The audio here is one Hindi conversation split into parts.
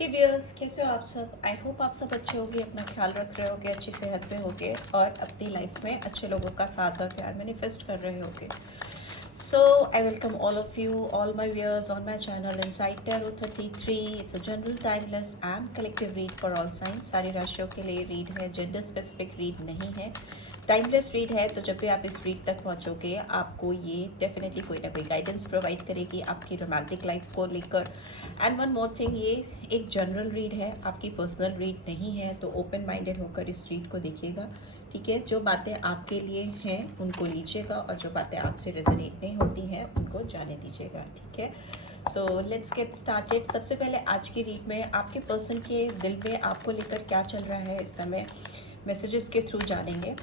हे व्यूअर्स, कैसे हो आप सब। आई होप आप सब अच्छे होगे, अपना ख्याल रख रहे होगे, अच्छी सेहत में होगे और अपनी लाइफ में अच्छे लोगों का साथ और प्यार मैनिफेस्ट कर रहे होगे। So I welcome all of you, all my viewers on my channel inside tarot 33। It's a general timeless and collective read for all signs. सारी राशियों के लिए रीड है, जेंडर स्पेसिफिक रीड नहीं है, टाइमलेस रीड है। तो जब भी आप इस रीड तक पहुंचोगे आपको ये डेफिनेटली कोई ना कोई गाइडेंस प्रोवाइड करेगी आपकी रोमांटिक लाइफ को लेकर। एंड वन मोर थिंग, ये एक जनरल रीड है, आपकी पर्सनल रीड नहीं है। तो ओपन माइंडेड होकर इस रीड को देखिएगा, ठीक है। जो बातें आपके लिए हैं उनको लीजिएगा और जो बातें आपसे रेजोनेट नहीं होती हैं उनको जाने दीजिएगा, ठीक है। So let's get started. सबसे पहले आज की रीड में आपके पर्सन के दिल में आपको लेकर क्या चल रहा है इस समय, मैसेजेस के थ्रू जानेंगे।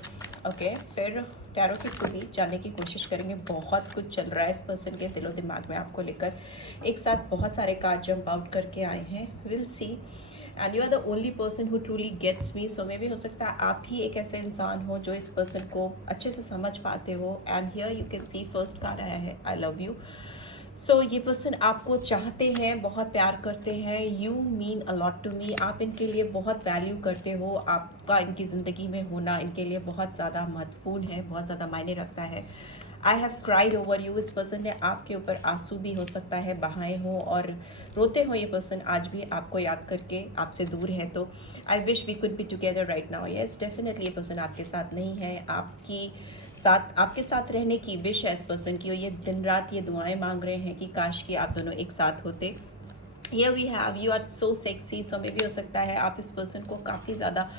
ओके, फिर टैरो के थ्रू भी जानने की कोशिश करेंगे। बहुत कुछ चल रहा है इस पर्सन के दिलो दिमाग में आपको लेकर, एक साथ बहुत सारे कार्ड जंप आउट करके आए हैं। Will see, and you are the only person who truly gets me. So मे भी हो सकता है आप ही एक ऐसे इंसान हो जो इस पर्सन को अच्छे से समझ पाते हो। And here you can see first card आया है, आई लव यू। सो ये पर्सन आपको चाहते हैं, बहुत प्यार करते हैं। You mean a lot to me. आप इनके लिए बहुत वैल्यू करते हो। आपका इनकी ज़िंदगी में होना इनके लिए बहुत ज़्यादा महत्वपूर्ण है, बहुत ज़्यादा मायने रखता है। I have cried over you. इस पर्सन ने आपके ऊपर आंसू भी हो सकता है बहाए हों और रोते हो ये पर्सन आज भी आपको याद करके, आपसे दूर है। तो I wish we could be together right now. Yes, definitely ये पर्सन आपके साथ नहीं है, आपके साथ रहने की विश है इस पर्सन की। और ये दिन रात ये दुआएं मांग रहे हैं कि काश कि आप दोनों एक साथ होते। ये we have, you are so sexy. So मे भी हो सकता है आप इस पर्सन को काफ़ी ज़्यादा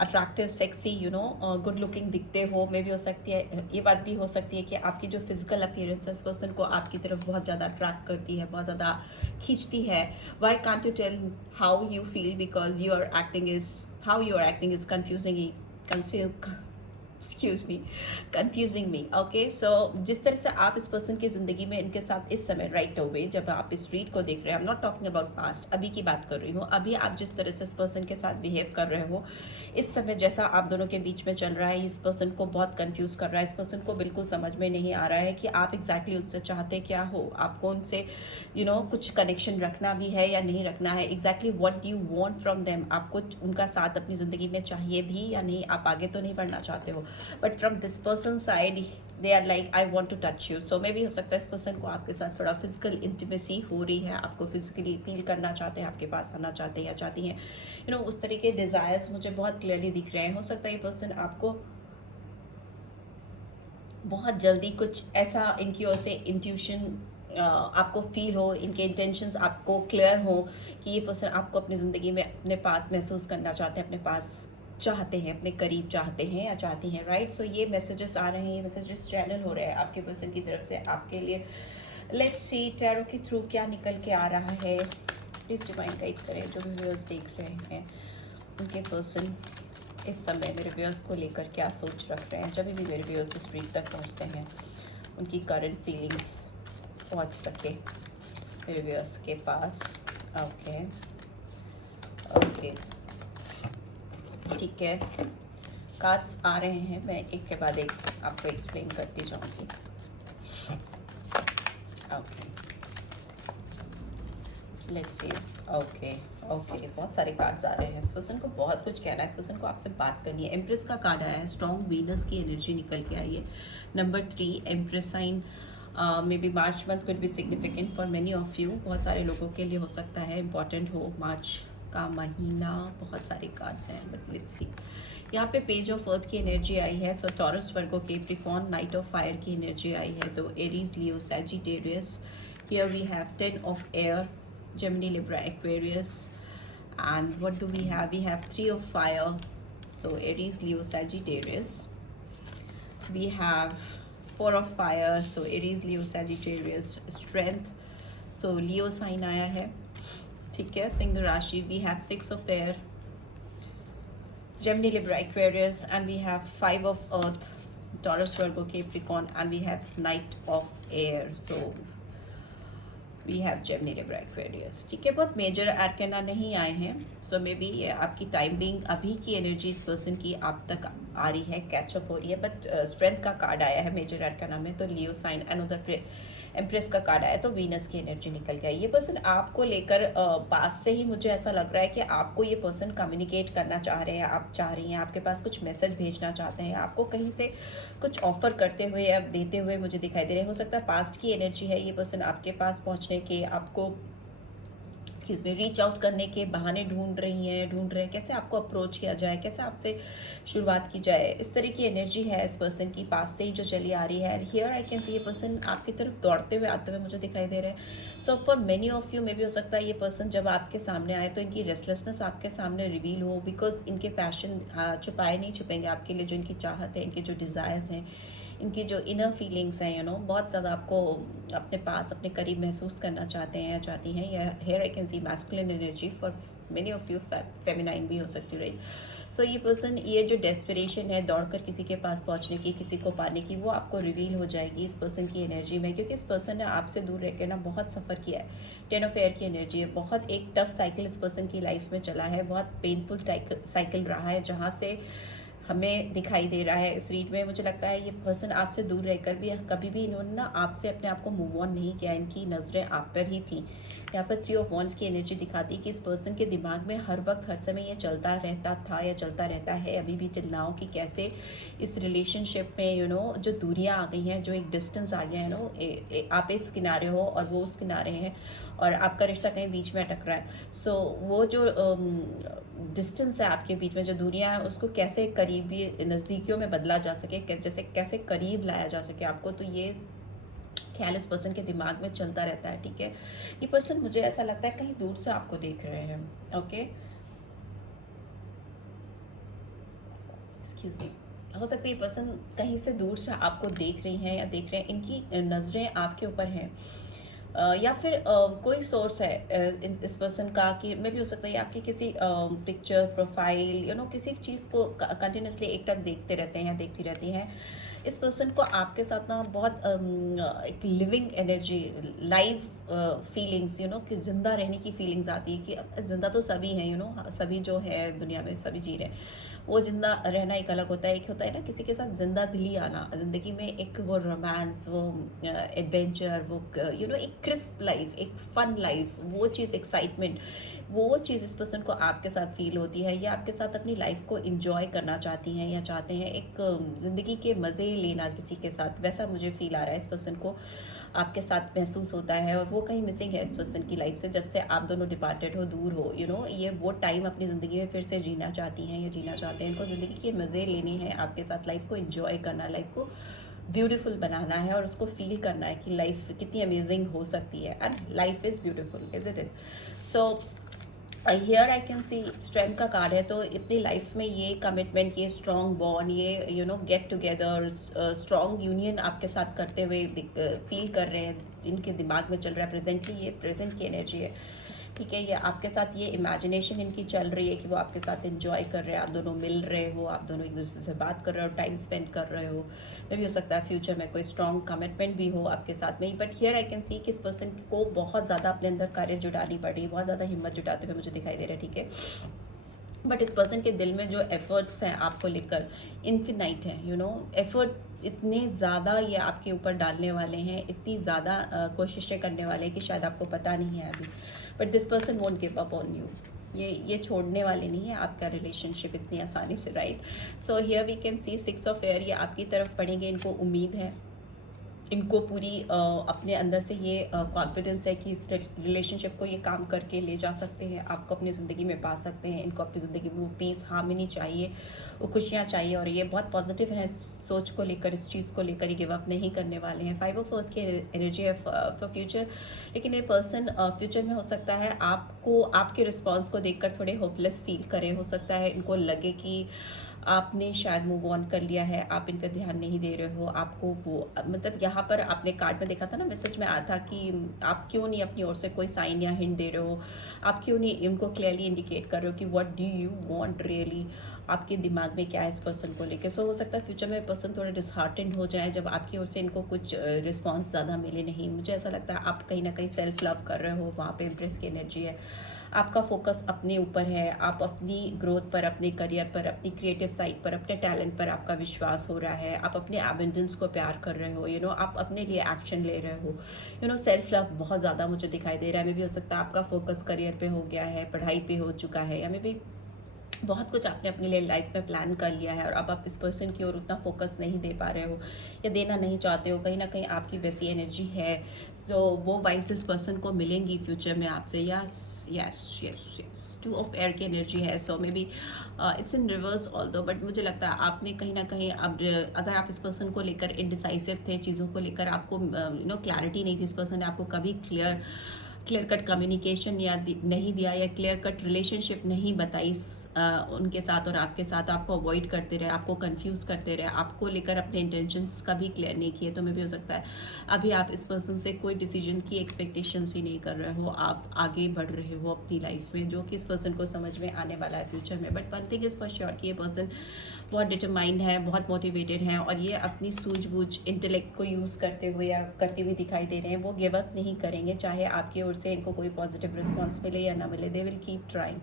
attractive, sexy, you know, good looking दिखते हो। मे भी हो सकती है, ये बात भी हो सकती है कि आपकी जो फिजिकल अपीयरेंस है इस पर्सन को आपकी तरफ बहुत ज़्यादा अट्रैक्ट करती है, बहुत ज़्यादा खींचती है। Why can't you tell how you feel, because you are acting is, how you are acting is confusing, excuse me, confusing me. Okay, so जिस तरह से आप इस पर्सन की ज़िंदगी में इनके साथ इस समय राइट अवे, जब आप इस रीड को देख रहे हैं, I am not talking about past, अभी की बात कर रही हूँ। अभी आप जिस तरह से इस पर्सन के साथ बिहेव कर रहे हो इस समय, जैसा आप दोनों के बीच में चल रहा है, इस पर्सन को बहुत कंफ्यूज कर रहा है। इस पर्सन को बिल्कुल समझ में नहीं आ रहा है कि आप एग्जैक्टली उनसे चाहते क्या हो, आपको उनसे कुछ कनेक्शन रखना भी है या नहीं रखना है। Exactly what do you want from them, आपको उनका साथ अपनी ज़िंदगी में चाहिए भी या नहीं, आप आगे तो नहीं बढ़ना चाहते हो। But from this person side they are like I want to touch you. So मे भी हो सकता है इस पर्सन को आपके साथ थोड़ा फिजिकल इंटीमेसी हो रही है, आपको फिजिकली फील करना चाहते हैं, आपके पास आना चाहते हैं या चाहती हैं। उस तरीके के डिज़ायर्स मुझे बहुत क्लियरली दिख रहे हैं। हो सकता है ये पर्सन आपको बहुत जल्दी कुछ ऐसा इनकी ओर से इंट्यूशन आपको फील हो, इनके इंटेंशंस आपको क्लियर हो कि ये पर्सन आपको अपनी ज़िंदगी में अपने पास महसूस करना चाहते हैं, अपने पास चाहते हैं, अपने करीब चाहते हैं या चाहती हैं, राइट। सो ये मैसेजेस आ रहे हैं, ये मैसेजेस चैनल हो रहे हैं आपके पर्सन की तरफ से आपके लिए। लेट्स सी टैरो के थ्रू क्या निकल के आ रहा है। प्लीज़ डिवाइन गाइड करें जो भी व्यूअर्स देख रहे हैं, उनके पर्सन इस समय मेरे व्यूअर्स को लेकर क्या सोच रख रहे हैं। जब भी मेरे व्यूअर्स इस रीड तक पहुंचते हैं उनकी करंट फीलिंग्स पहुंच सके मेरे व्यूअर्स के पास। ओके ओके, ठीक है। कार्ड्स आ रहे हैं, मैं एक के बाद एक आपको एक्सप्लेन करती जाऊंगी। Okay, let's see. Okay okay, बहुत सारे कार्ड्स आ रहे हैं। इस पर्सन को बहुत कुछ कहना है, इस पर्सन को आपसे बात करनी है। एम्प्रेस का कार्ड आया है, स्ट्रॉन्ग वीनस की एनर्जी निकल के आई है। Number 3 empress sign, may be March month could be significant for many of you. बहुत सारे लोगों के लिए हो सकता है इंपॉर्टेंट हो मार्च का महीना। बहुत सारे कार्ड्स हैं, बट लेट्स सी। यहाँ पे पेज ऑफ अर्थ की एनर्जी आई है। So Taurus, Virgo, Capricorn, knight of fire की एनर्जी आई है। तो Aries, Leo, Sagittarius. Here we have 10 of air, Gemini, Libra, Aquarius, and what do we have? We have 3 of fire, so Aries, Leo, Sagittarius. We have 4 of fire, so Aries, Leo, Sagittarius. Strength, so Leo sign आया है, ठीक है। सिंह राशि, we have 6 of air, Gemini, Libra, Aquarius, and we have 5 of earth, Taurus, Virgo, Capricorn, and we have Knight of air. So we have Gemini Libra Aquarius, ठीक है। बहुत मेजर आर्कना नहीं आए हैं, सो मे बी ये आपकी टाइम बिंग अभी की एनर्जी इस पर्सन की आप तक आ रही है, कैचअप हो रही है। बट स्ट्रेंथ का कार्ड आया है मेजर आर्कना में, तो लियो साइन एंड उधर एम्प्रेस का कार्ड आया, तो वीनस की एनर्जी निकल गया। ये पर्सन आपको लेकर पास से ही मुझे ऐसा लग रहा है कि आपको ये पर्सन कम्युनिकेट करना चाह रहे हैं, आप चाह रही हैं, आपके पास कुछ मैसेज भेजना चाहते हैं, आपको कहीं से कुछ ऑफर करते हुए या देते हुए मुझे दिखाई दे रहे हैं। हो सकता है पास्ट की एनर्जी है, ये पर्सन आपके पास पहुंचने के, आपको एक्सक्यूज मी रीच आउट करने के बहाने ढूंढ रहे हैं कैसे आपको अप्रोच किया जाए, कैसे आपसे शुरुआत की जाए। इस तरह की एनर्जी है इस पर्सन की पास से ही जो चली आ रही है। एंड हियर आई कैन सी ये पर्सन आपकी तरफ दौड़ते हुए आते हुए मुझे दिखाई दे रहे हैं। So for many of you may भी हो सकता है ये पर्सन जब आपके सामने आए तो इनकी रेस्टलेसनेस आपके सामने रिवील हो, बिकॉज इनके पैशन छुपाए नहीं छुपेंगे आपके लिए, जो इनकी चाहत है, इनके जो डिज़ायर्स हैं, इनकी जो इनर फीलिंग्स हैं, बहुत ज़्यादा आपको अपने पास अपने करीब महसूस करना चाहते हैं या चाहती हैं। या here I can C masculine energy, for many of you feminine भी हो सकती है, राइट। सो ये पर्सन, ये जो डेस्परेशन है दौड़कर किसी के पास पहुंचने की, किसी को पाने की, वो आपको रिवील हो जाएगी इस पर्सन की एनर्जी में, क्योंकि इस पर्सन ने आपसे दूर रह के बहुत सफ़र किया है। 10 ऑफ एयर की एनर्जी है, बहुत एक टफ साइकिल इस पर्सन की लाइफ में चला है, बहुत पेनफुल साइकिल रहा है, जहाँ से हमें दिखाई दे रहा है इस रीड में। मुझे लगता है ये पर्सन आपसे दूर रहकर भी कभी भी इन्होंने ना आपसे अपने आप को मूव ऑन नहीं किया, इनकी नज़रें आप पर ही थी। यहाँ पर 3 ऑफ वॉन्ड्स की एनर्जी दिखाती है कि इस पर्सन के दिमाग में हर वक्त हर समय ये चलता रहता था या चलता रहता है अभी भी टिल नाउ, कि कैसे इस रिलेशनशिप में जो दूरियाँ आ गई हैं, जो एक डिस्टेंस आ गया है, आप इस किनारे हो और वो उस किनारे हैं और आपका रिश्ता कहीं बीच में अटक रहा है। सो वो जो डिस्टेंस है आपके बीच में, जो दूरियां हैं, उसको कैसे करीबी नज़दीकियों में बदला जा सके, जैसे कैसे करीब लाया जा सके आपको, तो ये ख्याल इस पर्सन के दिमाग में चलता रहता है, ठीक है। ये पर्सन मुझे ऐसा लगता है कहीं दूर से आपको देख रहे हैं, ओके। एक्सक्यूज मी, हो सकता है ये पर्सन कहीं से दूर से आपको देख रही हैं या देख रहे हैं, इनकी नज़रें आपके ऊपर हैं। या फिर कोई सोर्स है इस पर्सन का, कि मे भी हो सकता है आपकी किसी पिक्चर प्रोफाइल किसी चीज़ को कंटिन्यूसली एक टक देखते रहते हैं या देखती रहती हैं। इस पर्सन को आपके साथ ना बहुत एक लिविंग एनर्जी, लाइव फीलिंग्स, कि ज़िंदा रहने की फीलिंग्स आती है, कि ज़िंदा तो सभी हैं, सभी जो है दुनिया में सभी जी रहे हैं। वो जिंदा रहना एक अलग होता है, एक होता है ना किसी के साथ जिंदा दिली आना ज़िंदगी में, एक वो रोमांस, वो एडवेंचर, वो एक क्रिस्प लाइफ, एक फन लाइफ, वो चीज़ एक्साइटमेंट, वो चीज़ इस पर्सन को आपके साथ फील होती है, या आपके साथ अपनी लाइफ को इंजॉय करना चाहती हैं या चाहते हैं एक ज़िंदगी के मज़े लेना किसी के साथ, वैसा मुझे फील आ रहा है इस पर्सन को आपके साथ महसूस होता है। और वो कहीं मिसिंग है इस पर्सन की लाइफ से, जब से आप दोनों डिपार्टेड हो, दूर हो, ये वो टाइम अपनी ज़िंदगी में फिर से जीना चाहती हैं या जीना चाहते हैं। इनको ज़िंदगी के मज़े लेने हैं आपके साथ, लाइफ को एंजॉय करना, लाइफ को ब्यूटीफुल बनाना है और उसको फील करना है कि लाइफ कितनी अमेजिंग हो सकती है, and life is beautiful, is it. So here I can C strength का कार्ड है, तो अपनी लाइफ में ये कमिटमेंट, ये स्ट्रॉन्ग बॉन्ड, ये गेट टुगेदर, स्ट्रॉन्ग यूनियन आपके साथ करते हुए फील कर रहे हैं, इनके दिमाग में चल रहा है प्रेजेंटली, ये प्रेजेंट की एनर्जी है, ठीक है। ये आपके साथ ये इमेजिनेशन इनकी चल रही है कि वो आपके साथ एंजॉय कर रहे हैं, आप दोनों मिल रहे हो, आप दोनों एक दूसरे से बात कर रहे हो, टाइम स्पेंड कर रहे हो। मे भी हो सकता है फ्यूचर में कोई स्ट्रॉन्ग कमिटमेंट भी हो आपके साथ में ही। But here I can see कि इस पर्सन को बहुत ज़्यादा अपने अंदर कार्य जुटानी पड़ रही है, बहुत ज़्यादा हिम्मत जुटाते हुए मुझे दिखाई दे रहा है, ठीक है। बट इस पर्सन के दिल में जो एफर्ट्स हैं आपको लेकर इन्फिनाइट हैं, एफर्ट इतने ज़्यादा ये आपके ऊपर डालने वाले हैं, इतनी ज़्यादा कोशिशें करने वाले हैं कि शायद आपको पता नहीं है अभी। But this person won't give up on you, ये छोड़ने वाले नहीं है आपका रिलेशनशिप इतनी आसानी से, right. So here we can see 6 of air, ये आपकी तरफ पढ़ेंगे, इनको उम्मीद है, इनको पूरी अपने अंदर से ये कॉन्फिडेंस है कि इस रिलेशनशिप को ये काम करके ले जा सकते हैं, आपको अपनी ज़िंदगी में पा सकते हैं, इनको अपनी ज़िंदगी में वो पीस, हार्मनी चाहिए, वो खुशियाँ चाहिए, और ये बहुत पॉजिटिव हैं इस सोच को लेकर, इस चीज़ को लेकर, ये गिव अप नहीं करने वाले हैं। 5 ऑफ अर्थ की एनर्जी है फॉर फ्यूचर, लेकिन ये पर्सन फ्यूचर में हो सकता है आपको आपके रिस्पॉन्स को देखकर थोड़े होपलेस फील करें, हो सकता है इनको लगे कि आपने शायद मूव ऑन कर लिया है, आप इन पर ध्यान नहीं दे रहे हो। आपको वो मतलब यहाँ पर आपने कार्ड में देखा था ना, मैसेज में आया था कि आप क्यों नहीं अपनी ओर से कोई साइन या हिंट दे रहे हो, आप क्यों नहीं इनको क्लियरली इंडिकेट कर रहे हो कि what do you want really, आपके दिमाग में क्या है इस पर्सन को लेकर। सो हो सकता है फ्यूचर में पर्सन थोड़ा डिसहार्टेंड हो जाए जब आपकी ओर से इनको कुछ रिस्पॉन्स ज़्यादा मिले नहीं। मुझे ऐसा लगता है आप कहीं ना कहीं सेल्फ लव कर रहे हो, वहाँ पे इम्प्रेस की एनर्जी है। आपका फोकस अपने ऊपर है, आप अपनी ग्रोथ पर, अपने करियर पर, अपनी क्रिएटिव साइड पर, अपने टैलेंट पर आपका विश्वास हो रहा है, आप अपने एबंडेंस को प्यार कर रहे हो, आप अपने लिए एक्शन ले रहे हो, सेल्फ लव बहुत ज़्यादा मुझे दिखाई दे रहा है। मे भी हो सकता है आपका फोकस करियर पे हो गया है, पढ़ाई पे हो चुका है, या मे भी बहुत कुछ आपने अपने लिए लाइफ में प्लान कर लिया है और अब आप इस पर्सन की ओर उतना फोकस नहीं दे पा रहे हो या देना नहीं चाहते हो। कहीं ना कहीं आपकी वैसी एनर्जी है, सो वो वाइब्स इस पर्सन को मिलेंगी फ्यूचर में आपसे। Yes yes yes yes, 2 of air की एनर्जी है। So maybe it's in reverse although, but मुझे लगता है आपने कहीं ना कहीं अब अगर आप इस पर्सन को लेकर इनडिसाइसिव थे, चीज़ों को लेकर आपको क्लैरिटी नहीं थी, इस पर्सन ने आपको कभी क्लियर कट कम्युनिकेशन या नहीं दिया या क्लियर कट रिलेशनशिप नहीं बताई उनके साथ और आपके साथ, आपको अवॉइड करते रहे, आपको कंफ्यूज करते रहे, आपको लेकर अपने इंटेंशंस कभी क्लियर नहीं किए। तो मे भी हो सकता है अभी आप इस पर्सन से कोई डिसीजन की एक्सपेक्टेशंस ही नहीं कर रहे हो, आप आगे बढ़ रहे हो अपनी लाइफ में, जो कि इस पर्सन को समझ में आने वाला है फ्यूचर में। But one thing is for sure कि ये पर्सन बहुत डिटरमाइंड है, बहुत मोटिवेटेड है और ये अपनी सूझबूझ इंटेलेक्ट को यूज़ करते हुए या करते हुए दिखाई दे रहे हैं। वो गिव अप नहीं करेंगे, चाहे आपकी ओर से इनको कोई पॉजिटिव रिस्पॉन्स मिले या ना मिले, दे विल कीप ट्राइंग,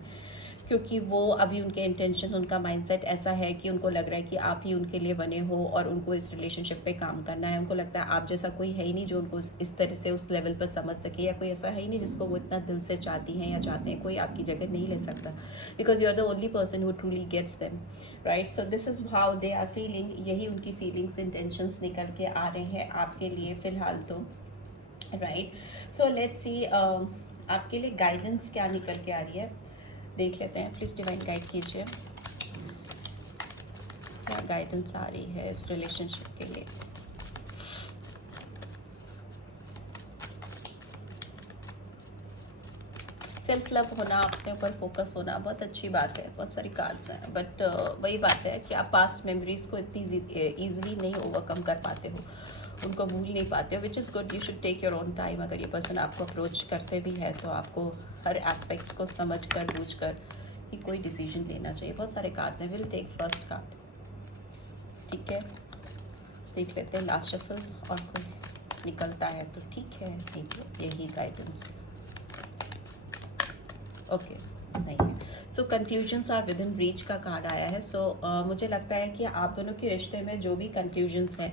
क्योंकि वो अभी उनके इंटेंशन, उनका माइंडसेट ऐसा है कि उनको लग रहा है कि आप ही उनके लिए बने हो और उनको इस रिलेशनशिप पे काम करना है। उनको लगता है आप जैसा कोई है ही नहीं जो उनको इस तरह से उस लेवल पर समझ सके, या कोई ऐसा है ही नहीं जिसको वो इतना दिल से चाहती हैं या चाहते हैं। कोई आपकी जगह नहीं ले सकता, because you are the only person who truly gets them, right. So this is how they are feeling, यही उनकी फीलिंग्स, इंटेंशंस निकल के आ रहे हैं आपके लिए फ़िलहाल तो, राइट। सो लेट्स सी आपके लिए गाइडेंस क्या निकल के आ रही है, देख लेते हैं। प्लीज़ डिवाइन गाइड कीजिए, क्या गाइडेंस आ रही है इस रिलेशनशिप के लिए। सेल्फ लव होना, अपने ऊपर फोकस होना बहुत अच्छी बात है, बहुत सारी कार्ड्स हैं, बट वही बात है कि आप पास्ट मेमोरीज को इतनी ईजिली नहीं ओवरकम कर पाते हो, उनको भूल नहीं पाते हो, which is good. You should take your own time. अगर ये पर्सन आपको अप्रोच करते भी है तो आपको हर एस्पेक्ट्स को समझ कर बूझ कर ही कोई डिसीजन लेना चाहिए। बहुत सारे कार्ड्स हैं, विल टेक फर्स्ट कार्ड, ठीक है, देख लेते हैं लास्ट शफल, और कोई निकलता है तो ठीक है, ठीक है, यही गाइडेंस, ओके नहीं है। So conclusions are within reach का कार्ड आया है। सो मुझे लगता है कि आप दोनों के रिश्ते में जो भी कंक्लूजन्स हैं,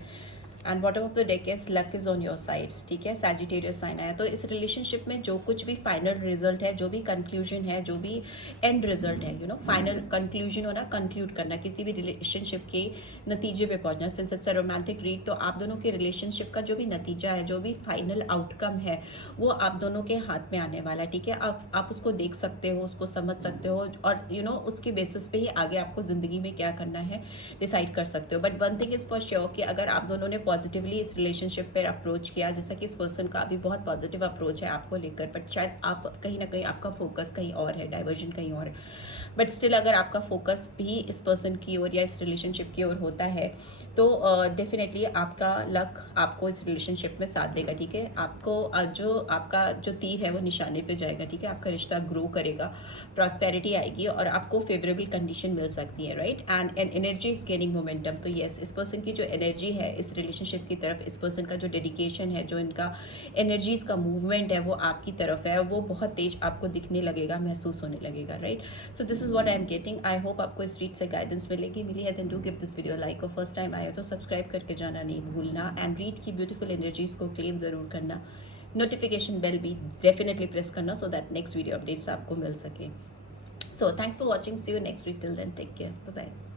and bottom of the deck is luck is on your side, ठीक है, सैजिटेरियस साइन आया। तो इस रिलेशनशिप में जो कुछ भी फाइनल रिजल्ट है, जो भी कंक्लूजन है, जो भी एंड रिजल्ट है, फाइनल कंक्लूजन होना, कंक्लूड करना, किसी भी रिलेशनशिप के नतीजे पे पहुंचना, since it's a romantic read, तो आप दोनों के रिलेशनशिप का जो भी नतीजा है, जो भी फाइनल आउटकम है, वो आप दोनों के हाथ में आने वाला है, ठीक है। आप उसको देख सकते हो, उसको समझ सकते हो, और उसके बेसिस पे ही आगे आपको ज़िंदगी में क्या करना है डिसाइड कर सकते हो। But one thing is for sure कि अगर आप दोनों ने पॉजिटिवली इस रिलेशनशिप पर अप्रोच किया, जैसा कि इस पर्सन का अभी बहुत पॉजिटिव अप्रोच है आपको लेकर, बट शायद आप कहीं ना कहीं आपका फोकस कहीं और है, डाइवर्जन कहीं और है, बट स्टिल अगर आपका फोकस भी इस पर्सन की ओर या इस रिलेशनशिप की ओर होता है तो डेफिनेटली आपका लक आपको इस रिलेशनशिप में साथ देगा, ठीक है। आपको आपका जो तीर है वो निशाने पे जाएगा, ठीक है, आपका रिश्ता ग्रो करेगा, प्रॉस्पेरिटी आएगी और आपको फेवरेबल कंडीशन मिल सकती है, right. And energy is gaining momentum. तो येस, इस पर्सन की जो एनर्जी है इस रिलेशनशिप की तरफ, इस पर्सन का जो डेडिकेशन है, जो इनका एनर्जीज का मूवमेंट है वो आपकी तरफ है, वो बहुत तेज आपको दिखने लगेगा, महसूस होने लगेगा, right. So this is what I am getting. I hope आपको इस रीड से गाइडेंस मिली है, then do give this video like, और फर्स्ट टाइम आए तो सब्सक्राइब करके जाना नहीं भूलना, एंड रीड की ब्यूटीफुल एनर्जीज को क्लेम ज़रूर करना, नोटिफिकेशन बेल भी डेफिनेटली प्रेस करना, so that next video updates आपको मिल सके। So thanks for watching, see you next week, till then take care, bye bye.